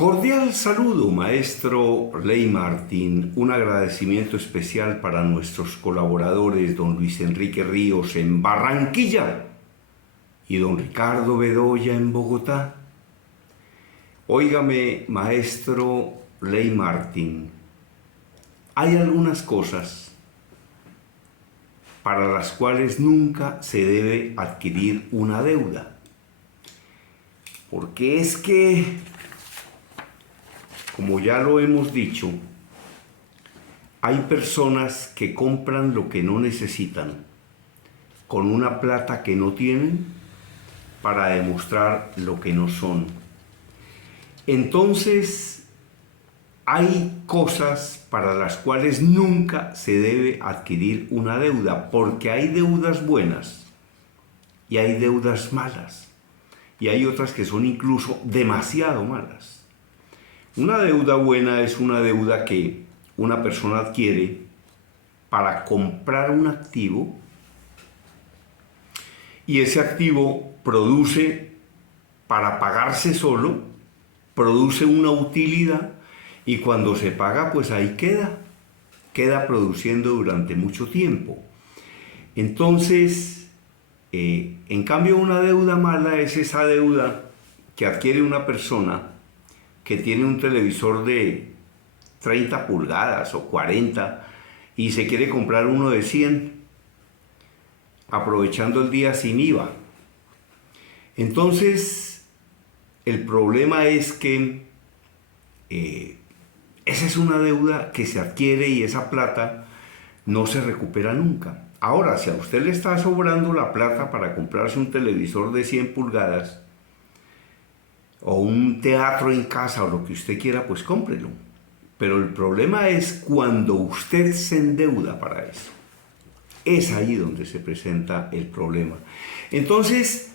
Cordial saludo, maestro Ley Martín. Un agradecimiento especial para nuestros colaboradores, don Luis Enrique Ríos en Barranquilla y don Ricardo Bedoya en Bogotá. Óigame, maestro Ley Martín, hay algunas cosas para las cuales nunca se debe adquirir una deuda. Porque es que, como ya lo hemos dicho, hay personas que compran lo que no necesitan con una plata que no tienen para demostrar lo que no son. Entonces, hay cosas para las cuales nunca se debe adquirir una deuda, porque hay deudas buenas y hay deudas malas, y hay otras que son incluso demasiado malas. Una deuda buena es una deuda que una persona adquiere para comprar un activo, y ese activo produce, para pagarse solo, produce una utilidad, y cuando se paga, pues ahí queda produciendo durante mucho tiempo. Entonces, en cambio, una deuda mala es esa deuda que adquiere una persona que tiene un televisor de 30 pulgadas o 40 y se quiere comprar uno de 100, aprovechando el día sin IVA. Entonces, el problema es que esa es una deuda que se adquiere y esa plata no se recupera nunca. Ahora, si a usted le está sobrando la plata para comprarse un televisor de 100 pulgadas o un teatro en casa o lo que usted quiera, pues cómprelo. Pero el problema es cuando usted se endeuda para eso. Es ahí donde se presenta el problema. Entonces,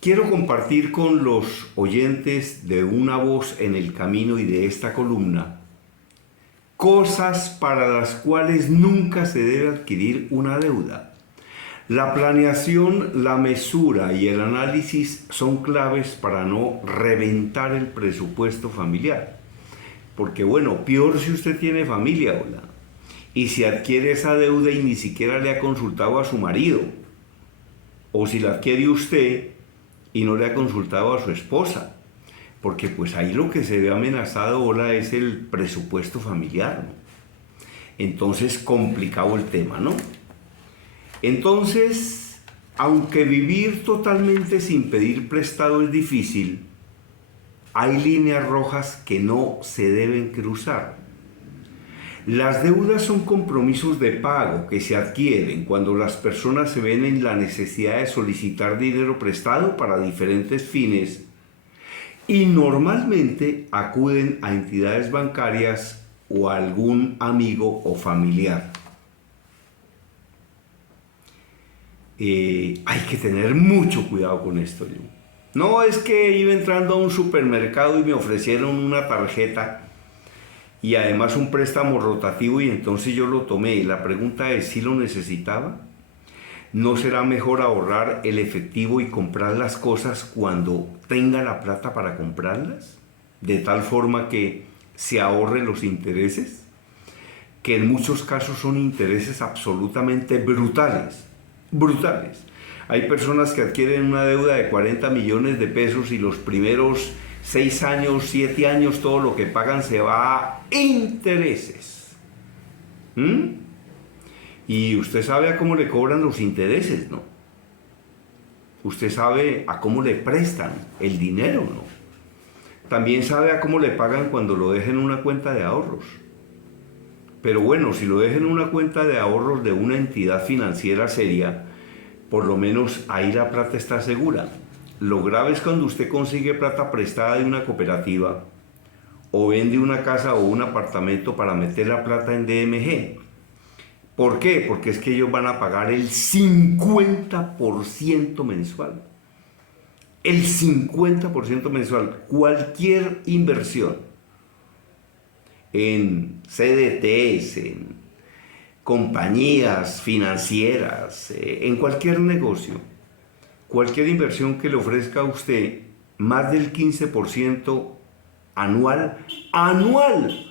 quiero compartir con los oyentes de Una Voz en el Camino y de esta columna cosas para las cuales nunca se debe adquirir una deuda. La planeación, la mesura y el análisis son claves para no reventar el presupuesto familiar. Porque bueno, peor si usted tiene familia, ¿verdad? Y si adquiere esa deuda y ni siquiera le ha consultado a su marido. O si la adquiere usted y no le ha consultado a su esposa. Porque pues ahí lo que se ve amenazado ahora es el presupuesto familiar, ¿no? Entonces, complicado el tema, ¿no? Entonces, aunque vivir totalmente sin pedir prestado es difícil, hay líneas rojas que no se deben cruzar. Las deudas son compromisos de pago que se adquieren cuando las personas se ven en la necesidad de solicitar dinero prestado para diferentes fines y normalmente acuden a entidades bancarias o a algún amigo o familiar. Hay que tener mucho cuidado con esto. No es que iba entrando a un supermercado y me ofrecieron una tarjeta y además un préstamo rotativo y entonces yo lo tomé. La pregunta es, ¿si lo necesitaba? ¿No será mejor ahorrar el efectivo y comprar las cosas cuando tenga la plata para comprarlas? De tal forma que se ahorren los intereses, que en muchos casos son intereses absolutamente brutales. Hay personas que adquieren una deuda de 40 millones de pesos y los primeros 6 años, 7 años, todo lo que pagan se va a intereses. Y usted sabe a cómo le cobran los intereses, ¿no? Usted sabe a cómo le prestan el dinero, ¿no? También sabe a cómo le pagan cuando lo dejan en una cuenta de ahorros. Pero bueno, si lo dejan en una cuenta de ahorros de una entidad financiera seria, por lo menos ahí la plata está segura. Lo grave es cuando usted consigue plata prestada de una cooperativa o vende una casa o un apartamento para meter la plata en DMG. ¿Por qué? Porque es que ellos van a pagar el 50% mensual. El 50% mensual. Cualquier inversión en CDTs, en compañías financieras, en cualquier negocio, cualquier inversión que le ofrezca a usted, más del 15% anual, anual,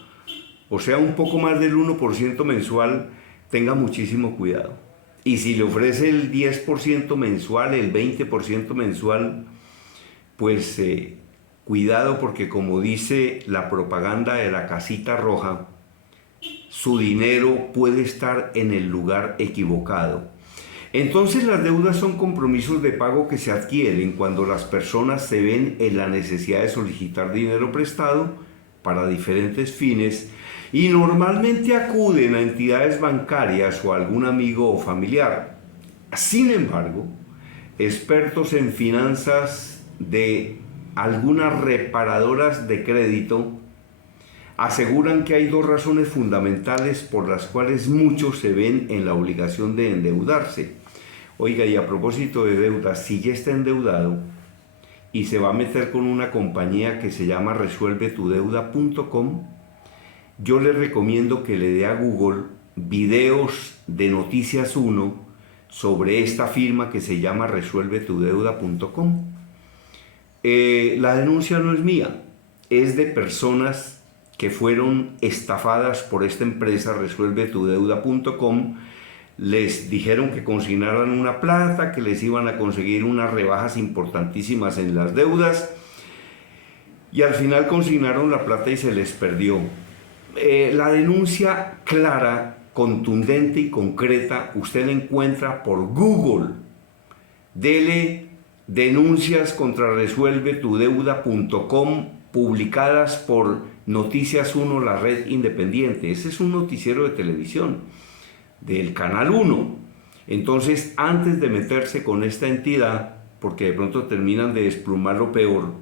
o sea, un poco más del 1% mensual, tenga muchísimo cuidado. Y si le ofrece el 10% mensual, el 20% mensual, pues cuidado, porque como dice la propaganda de la casita roja, su dinero puede estar en el lugar equivocado. Entonces las deudas son compromisos de pago que se adquieren cuando las personas se ven en la necesidad de solicitar dinero prestado para diferentes fines y normalmente acuden a entidades bancarias o a algún amigo o familiar. Sin embargo, expertos en finanzas de algunas reparadoras de crédito aseguran que hay dos razones fundamentales por las cuales muchos se ven en la obligación de endeudarse. Oiga, y a propósito de deudas, si ya está endeudado y se va a meter con una compañía que se llama resuelvetudeuda.com, yo le recomiendo que le dé a Google videos de Noticias 1 sobre esta firma que se llama resuelvetudeuda.com. La denuncia no es mía, es de personas que fueron estafadas por esta empresa resuelvetudeuda.com. Les dijeron que consignaran una plata, que les iban a conseguir unas rebajas importantísimas en las deudas y al final consignaron la plata y se les perdió. La denuncia clara, contundente y concreta usted la encuentra por Google. Dele denuncias contra resuelvetudeuda.com publicadas por Noticias 1, la red independiente. Ese es un noticiero de televisión del Canal 1. Entonces, antes de meterse con esta entidad, porque de pronto terminan de desplumar lo peor,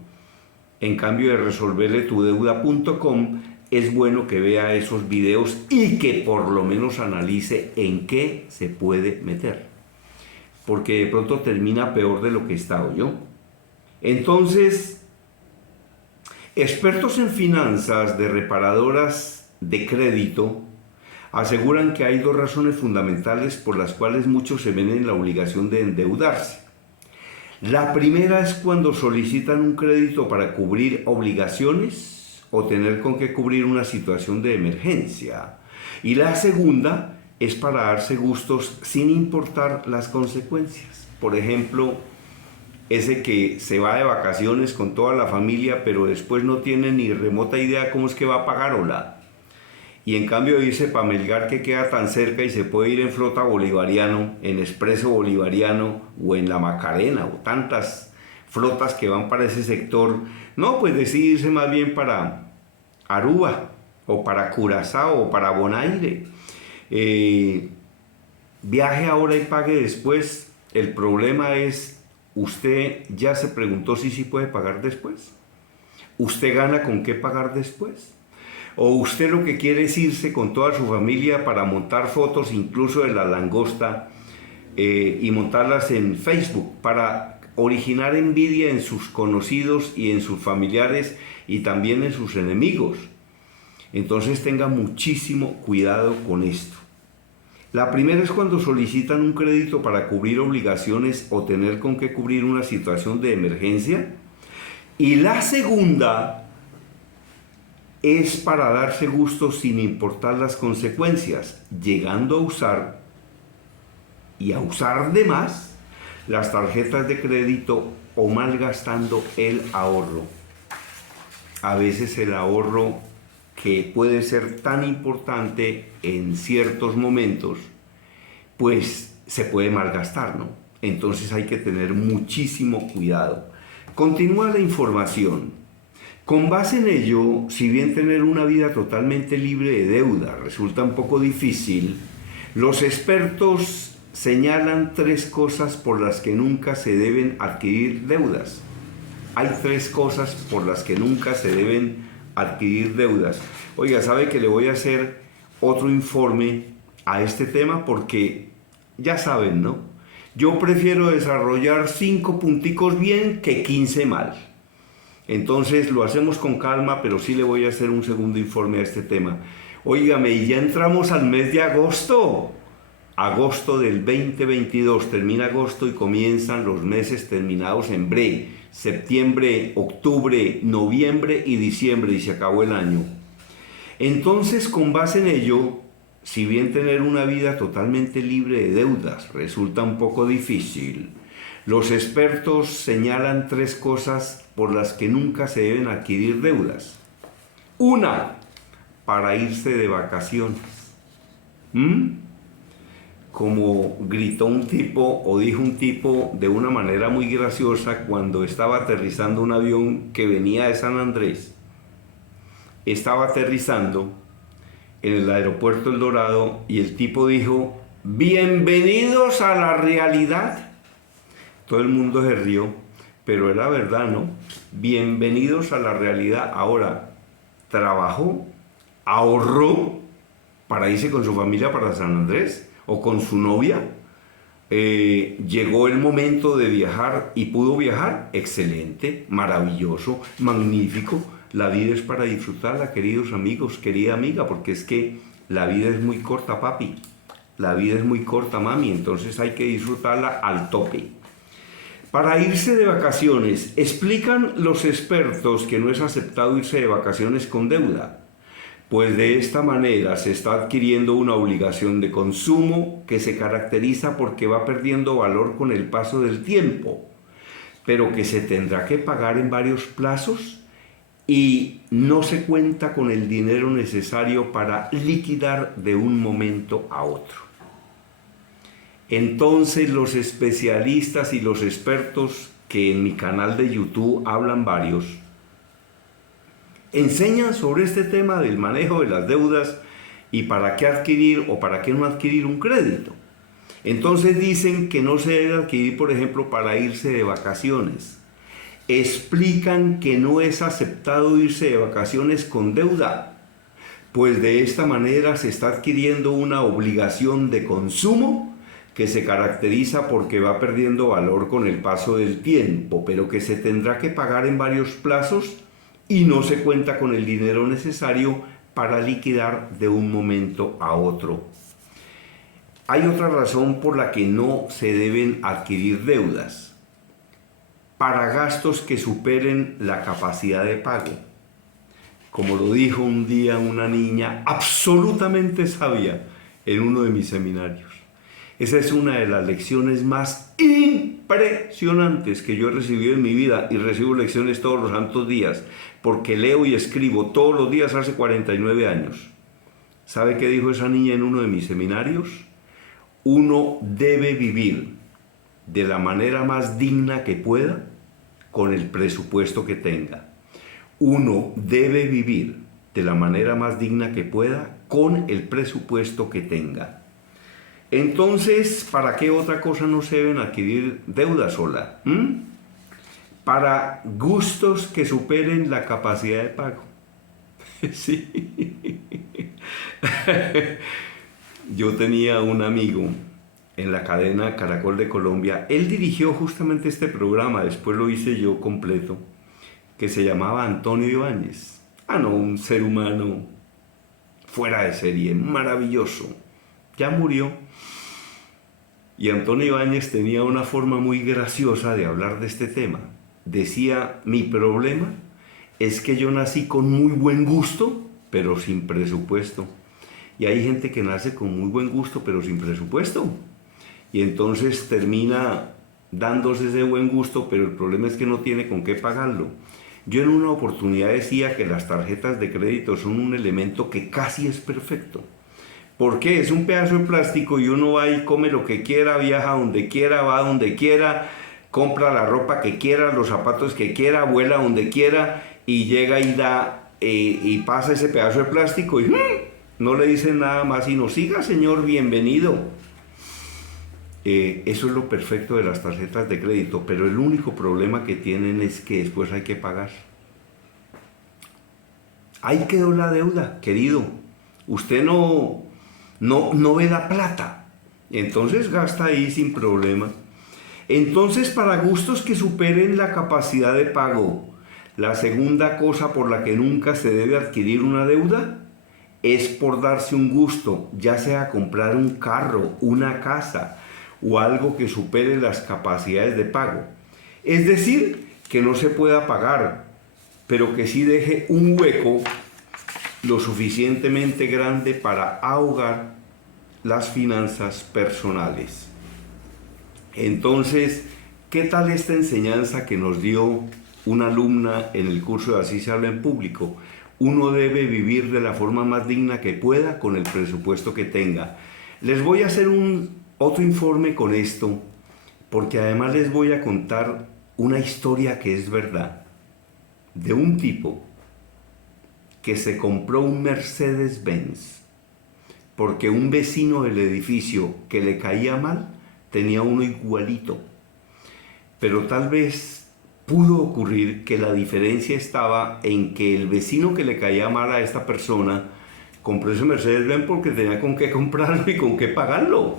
en cambio de resolverletudeuda.com, es bueno que vea esos videos y que por lo menos analice en qué se puede meter, porque de pronto termina peor de lo que está, ¿oyó? Entonces, expertos en finanzas de reparadoras de crédito aseguran que hay dos razones fundamentales por las cuales muchos se ven en la obligación de endeudarse. La primera es cuando solicitan un crédito para cubrir obligaciones o tener con qué cubrir una situación de emergencia. Y la segunda es para darse gustos sin importar las consecuencias. Por ejemplo, ese que se va de vacaciones con toda la familia, pero después no tiene ni remota idea cómo es que va a pagar Ola. Y en cambio dice para Melgar que queda tan cerca y se puede ir en flota bolivariano, en expreso bolivariano o en la Macarena o tantas flotas que van para ese sector. No, pues decide irse más bien para Aruba o para Curazao o para Bonaire. Viaje ahora y pague después. El problema es, ¿usted ya se preguntó si sí puede pagar después? ¿Usted gana con qué pagar después? ¿O usted lo que quiere es irse con toda su familia para montar fotos incluso de la langosta y montarlas en Facebook para originar envidia en sus conocidos y en sus familiares y también en sus enemigos? Entonces tenga muchísimo cuidado con esto. La primera es cuando solicitan un crédito para cubrir obligaciones o tener con qué cubrir una situación de emergencia. Y la segunda es para darse gusto sin importar las consecuencias, llegando a usar y a usar de más las tarjetas de crédito o malgastando el ahorro. A veces el ahorro, que puede ser tan importante en ciertos momentos, pues se puede malgastar, ¿no? Entonces hay que tener muchísimo cuidado. Continúa la información. Con base en ello, si bien tener una vida totalmente libre de deuda resulta un poco difícil, los expertos señalan tres cosas por las que nunca se deben adquirir deudas. Hay tres cosas por las que nunca se deben adquirir deudas. Oiga, ¿sabe que le voy a hacer otro informe a este tema? Porque ya saben, ¿no? Yo prefiero desarrollar 5 punticos bien que 15 mal. Entonces lo hacemos con calma, pero sí le voy a hacer un segundo informe a este tema. Óigame, y ya entramos al mes de agosto. Agosto del 2022, termina agosto y comienzan los meses terminados en bre, septiembre, octubre, noviembre y diciembre y se acabó el año. Entonces, con base en ello, si bien tener una vida totalmente libre de deudas resulta un poco difícil, los expertos señalan 3 cosas por las que nunca se deben adquirir deudas. Una, para irse de vacaciones. Como gritó un tipo o dijo un tipo de una manera muy graciosa cuando estaba aterrizando un avión que venía de San Andrés. Estaba aterrizando en el aeropuerto El Dorado y el tipo dijo: bienvenidos a la realidad. Todo el mundo se rió, pero era verdad, ¿no? Bienvenidos a la realidad. Ahora, trabajó, ahorró para irse con su familia para San Andrés o con su novia. Llegó el momento de viajar y pudo viajar. Excelente, maravilloso, magnífico. La vida es para disfrutarla, queridos amigos, querida amiga, porque es que la vida es muy corta, papi. La vida es muy corta, mami, entonces hay que disfrutarla al tope. Para irse de vacaciones, explican los expertos que no es aceptado irse de vacaciones con deuda, pues de esta manera se está adquiriendo una obligación de consumo que se caracteriza porque va perdiendo valor con el paso del tiempo, pero que se tendrá que pagar en varios plazos y no se cuenta con el dinero necesario para liquidar de un momento a otro. Entonces los especialistas y los expertos, que en mi canal de YouTube hablan varios, enseñan sobre este tema del manejo de las deudas y para qué adquirir o para qué no adquirir un crédito. Entonces dicen que no se debe adquirir, por ejemplo, para irse de vacaciones. Explican que no es aceptado irse de vacaciones con deuda, pues de esta manera se está adquiriendo una obligación de consumo que se caracteriza porque va perdiendo valor con el paso del tiempo, pero que se tendrá que pagar en varios plazos y no se cuenta con el dinero necesario para liquidar de un momento a otro. Hay otra razón por la que no se deben adquirir deudas: para gastos que superen la capacidad de pago. Como lo dijo un día una niña absolutamente sabia en uno de mis seminarios. Esa es una de las lecciones más impresionantes que yo he recibido en mi vida, y recibo lecciones todos los santos días, porque leo y escribo todos los días hace 49 años. ¿Sabe qué dijo esa niña en uno de mis seminarios? Uno debe vivir de la manera más digna que pueda con el presupuesto que tenga. Uno debe vivir de la manera más digna que pueda con el presupuesto que tenga. Entonces, ¿para qué otra cosa no se deben adquirir deudas sola? Para gustos que superen la capacidad de pago. Sí. Yo tenía un amigo en la cadena Caracol de Colombia. Él dirigió justamente este programa, después lo hice yo completo, que se llamaba Antonio Ibáñez. No, un ser humano fuera de serie, maravilloso. Ya murió. Y Antonio Ibáñez tenía una forma muy graciosa de hablar de este tema. Decía: mi problema es que yo nací con muy buen gusto, pero sin presupuesto. Y hay gente que nace con muy buen gusto, pero sin presupuesto. Y entonces termina dándose ese buen gusto, pero el problema es que no tiene con qué pagarlo. Yo en una oportunidad decía que las tarjetas de crédito son un elemento que casi es perfecto. ¿Por qué? Es un pedazo de plástico y uno va y come lo que quiera, viaja donde quiera, va donde quiera, compra la ropa que quiera, los zapatos que quiera, vuela donde quiera y llega y da y pasa ese pedazo de plástico y no le dicen nada más sino: siga, señor, bienvenido. Eso es lo perfecto de las tarjetas de crédito, pero el único problema que tienen es que después hay que pagar. Ahí quedó la deuda, querido. Usted no ve la plata, entonces gasta ahí sin problema. Entonces, para gustos que superen la capacidad de pago, la segunda cosa por la que nunca se debe adquirir una deuda es por darse un gusto, ya sea comprar un carro, una casa o algo que supere las capacidades de pago. Es decir, que no se pueda pagar, pero que sí deje un hueco lo suficientemente grande para ahogar las finanzas personales. Entonces, ¿qué tal esta enseñanza que nos dio una alumna en el curso de Así se habla en público? Uno debe vivir de la forma más digna que pueda con el presupuesto que tenga. Les voy a hacer otro informe con esto, porque además les voy a contar una historia que es verdad, de un tipo que se compró un Mercedes-Benz porque un vecino del edificio que le caía mal tenía uno igualito. Pero tal vez pudo ocurrir que la diferencia estaba en que el vecino que le caía mal a esta persona compró ese Mercedes-Benz porque tenía con qué comprarlo y con qué pagarlo.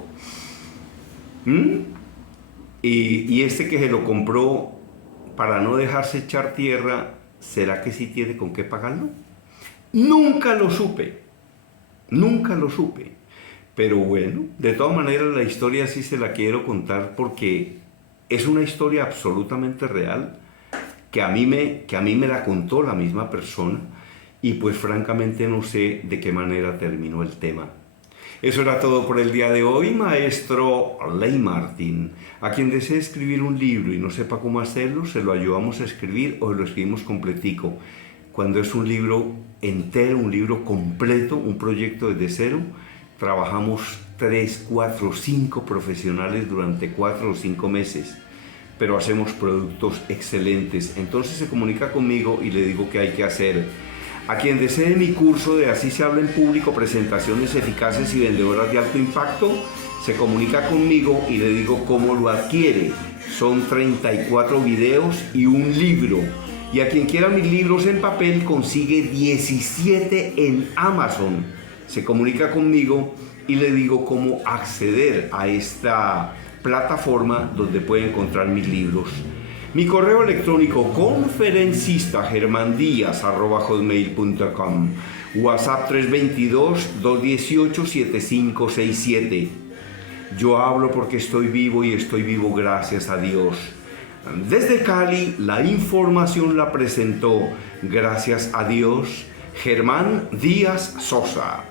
Y este que se lo compró para no dejarse echar tierra, ¿será que sí tiene con qué pagarlo? Nunca lo supe, nunca lo supe. Pero bueno, de todas maneras la historia sí se la quiero contar porque es una historia absolutamente real que a mí me la contó la misma persona y pues francamente no sé de qué manera terminó el tema. Eso era todo por el día de hoy, maestro Ley Martin. A quien desee escribir un libro y no sepa cómo hacerlo, se lo ayudamos a escribir o lo escribimos completico. Cuando es un libro entero, un libro completo, un proyecto desde cero, trabajamos 3, 4, 5 profesionales durante 4 o 5 meses, pero hacemos productos excelentes. Entonces se comunica conmigo y le digo qué hay que hacer. A quien desee mi curso de Así se habla en público, presentaciones eficaces y vendedoras de alto impacto, se comunica conmigo y le digo cómo lo adquiere. Son 34 videos y un libro. Y a quien quiera mis libros en papel, consigue 17 en Amazon. Se comunica conmigo y le digo cómo acceder a esta plataforma donde puede encontrar mis libros. Mi correo electrónico conferencistas@hotmail.com, WhatsApp 322-218-7567. Yo hablo porque estoy vivo y estoy vivo gracias a Dios. Desde Cali, la información la presentó, gracias a Dios, Germán Díaz Sosa.